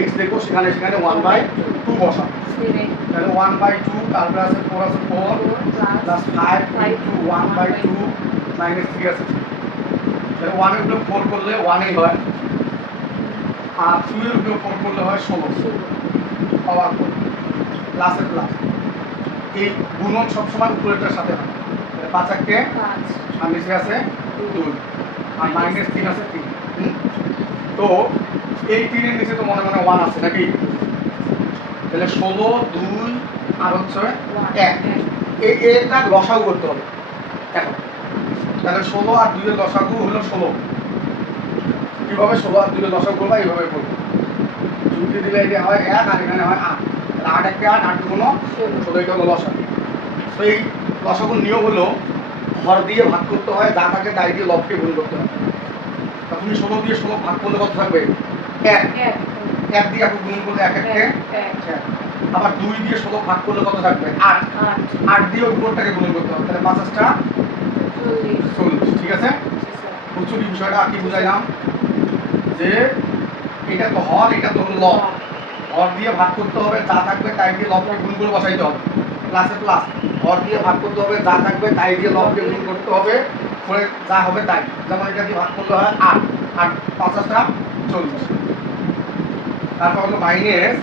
X দেখবো সেখানে সেখানে 1/2 বসা, তাহলে 1/2, তারপরে আছে 4 আছে 4 প্লাস 5 ইন্টু 1/2 মাইনাস 3 আছে 3, তাহলে 1 এর উপরে 4 করলে 1ই হয়, আর 2 এর উপরে 4 করলে হয় 16 পাওয়ার 4 প্লাসে প্লাস। এই গুণন সবসময় উপরেরটার সাথে হয়, তাহলে 5 1 আর নিচে আছে 2 আর মাইনাস 3 আছে 3। তো এই 3 এর নিচে তো মনে মনে 1 আছে নাকি, তাহলে 16 2 আর হচ্ছে 1, এটা লসাগু করতে হবে এখন। তাহলে 16 আর 2 এর লসাগু হলো 16। কিভাবে 16 আর 2 এর লসাগু করবা, এইভাবে করবো, যুক্তি দিলে এটা হয় 1 আর এখানে হয় 8, তাহলে 8 1 8 গুণ 16, এটা হলো লসাগু। তো এই লসাগুর নিয়ম হলো হর দিয়ে ভাগ করতে হয়, যা থাকে তাই দিয়ে লবকে গুণ করতে হয়। তা তুমি 16 দিয়ে 16 ভাগ করলে কত থাকবে, 1, 1 দিয়ে এখন গুণ করলে 1 1 আবার 2 দিয়ে 16 ভাগ করলে কত থাকবে, 8, 8 দিয়ে উপরটাকে গুণ করতে হবে, তাহলে 5 টা 40। ঠিক আছে, বুঝছো কি বিষয়টা, কি বুঝাইলাম, যে এটা তো হর, এটা তো হলো লব, হর দিয়ে ভাগ করতে হবে, যা থাকবে তাই দিয়ে লবকে গুণ করে বসাইতে হবে, প্লাসে প্লাস, হর দিয়ে ভাগ করতে হবে, যা থাকবে তাই দিয়ে লবকে গুণ করতে হবে, করে যা হবে তাই, যেমন এটা দিয়ে ভাগ করতে হয় 8, 8 5 টা 40, তারপর হলো মাইনাস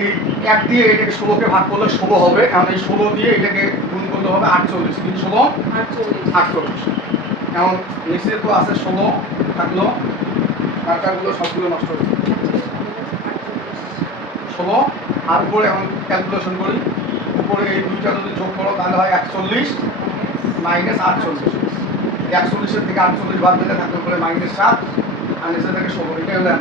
এই 1 দিয়ে এটাকে 16কে ভাগ করলে 16 হবে, কারণ এই 16 দিয়ে এটাকে গুণ করলে হবে 48, 3 16 48। এখন নিচে তো আছে 16 থাকলো, কাটাগুলো সবগুলো নষ্ট হচ্ছে 16, আর উপরে এখন ক্যালকুলেশন করি, উপরে এই দুইটা যদি যোগ করো তাহলে হয় 41 মাইনাস 48, 41 থেকে 48 বাদ দিলে থাকবে উপরে -7 আর নিচে থেকে 16, এটাই হলো